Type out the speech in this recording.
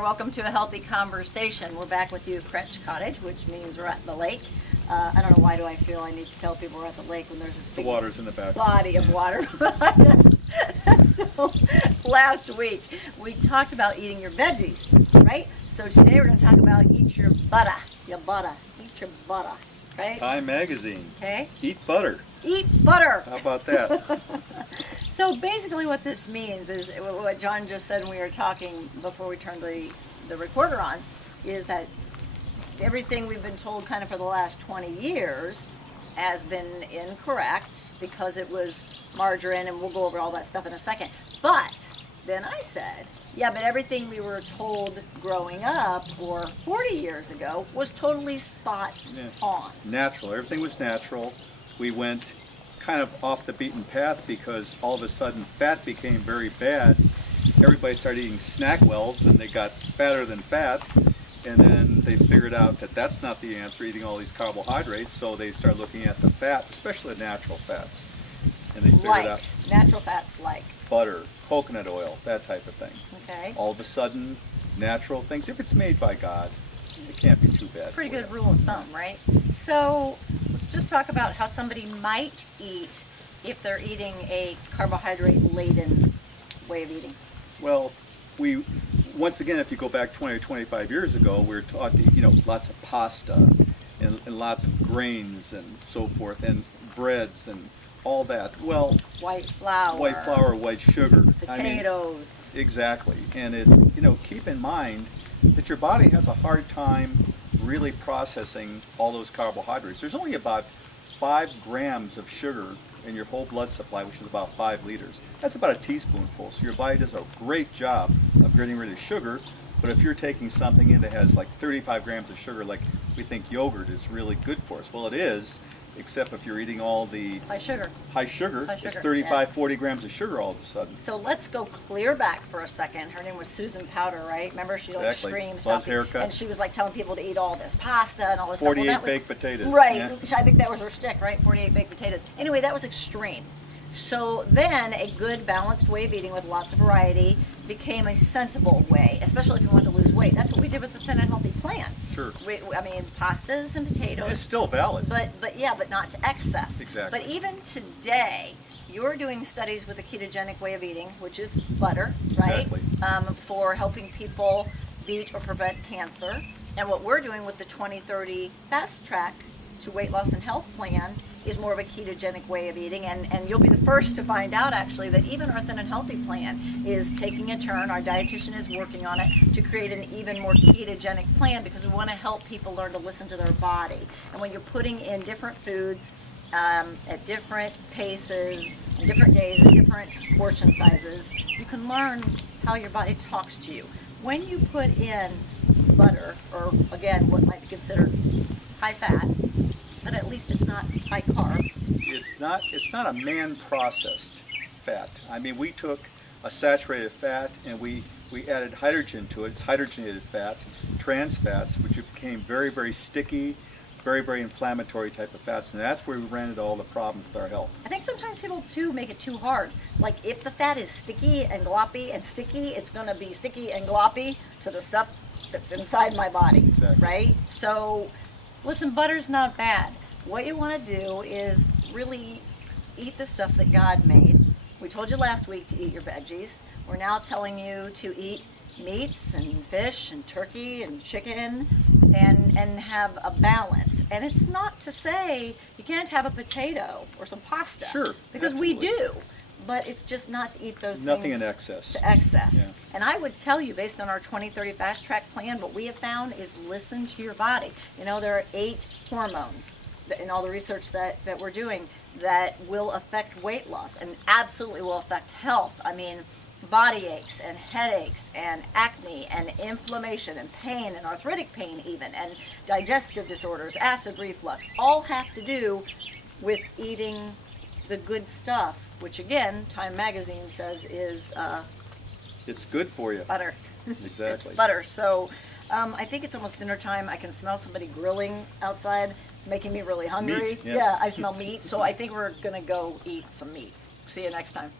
there. Welcome to A Healthy Conversation. We're back with you at Krech Cottage, which means we're at the lake. I don't know why do I feel I need to tell people we're at the lake when there's this big The water's in the back. body of water behind us. So last week we talked about eating your veggies, right? So today we're going to talk about eat your butter, eat your butter, right? Time Magazine. Okay. Eat butter. Eat butter. How about that? So basically what this means is what John just said when we were talking before we turned the recorder on, is that everything we've been told kind of for the last 20 years has been incorrect because it was margarine, and we'll go over all that stuff in a second. But then I said, yeah, but everything we were told growing up or 40 years ago was totally spot on. Natural. Everything was natural. We went kind of off the beaten path because all of a sudden fat became very bad. Everybody started eating snack wells and they got fatter than fat, and then they figured out that that's not the answer, eating all these carbohydrates, so they started looking at the fat, especially the natural fats, and they figured out natural fats like butter, coconut oil, that type of thing. Okay. All of a sudden, natural things, if it's made by God, it can't be too bad. It's a pretty good rule of thumb, right? So let's just talk about how somebody might eat if they're eating a carbohydrate-laden way of eating. Well, once again, if you go back 20 or 25 years ago, we were taught to eat, lots of pasta and lots of grains and so forth, and breads and all that. Well, white flour, white sugar, potatoes. Exactly. And it's, keep in mind that your body has a hard time really processing all those carbohydrates. There's only about 5 grams of sugar in your whole blood supply, which is about 5 liters. That's about a teaspoonful. So your body does a great job of getting rid of sugar. But if you're taking something in that has like 35 grams of sugar, like we think yogurt is really good for us. Well, it is, except if you're eating all the high sugar, it's 35, 40 grams of sugar all of a sudden. So let's go clear back for a second. Her name was Susan Powder, right? Remember, she screamed something, haircut. and she was like telling people to eat all this pasta and all this 48 stuff. baked potatoes. Right, yeah. Which I think that was her shtick, right? 48 baked potatoes. Anyway, that was extreme. So then a good balanced way of eating with lots of variety became a sensible way, especially if you want to lose weight. That's what we did with the Thin and Healthy plan. Sure. Pastas and potatoes. It's still valid. But not to excess. Exactly. But even today, you're doing studies with a ketogenic way of eating, which is butter, right? Exactly. For helping people beat or prevent cancer. And what we're doing with the 2030 Fast Track to Weight Loss and Health plan is more of a ketogenic way of eating, and you'll be the first to find out actually that even our Thin and Healthy plan is taking a turn. Our dietitian is working on it to create an even more ketogenic plan because we want to help people learn to listen to their body. And when you're putting in different foods at different paces, on different days, at different portion sizes, you can learn how your body talks to you. When you put in butter, or again what might be considered high fat, but at least it's not high carb. It's not a man-processed fat. I mean, we took a saturated fat and we added hydrogen to it. It's hydrogenated fat, trans fats, which became very, very sticky, very, very inflammatory type of fats, and that's where we ran into all the problems with our health. I think sometimes people too make it too hard. Like if the fat is sticky and gloppy and sticky, it's going to be sticky and gloppy to the stuff that's inside my body, exactly. Right? So listen, butter's not bad. What you want to do is really eat the stuff that God made. We told you last week to eat your veggies. We're now telling you to eat meats and fish and turkey and chicken and have a balance. And it's not to say you can't have a potato or some pasta. Sure. Because absolutely. we do. But it's just not to eat those Nothing things in excess. to excess. Yeah. And I would tell you, based on our 2030 Fast Track plan, what we have found is listen to your body. There are 8 hormones in all the research that we're doing that will affect weight loss and absolutely will affect health. I mean, body aches and headaches and acne and inflammation and pain and arthritic pain even, and digestive disorders, acid reflux, all have to do with eating the good stuff, which again, Time Magazine says is it's good for you. Butter. Exactly. It's butter. So I think it's almost dinner time. I can smell somebody grilling outside. It's making me really hungry. Meat, yes. Yeah, I smell meat. So I think we're going to go eat some meat. See you next time.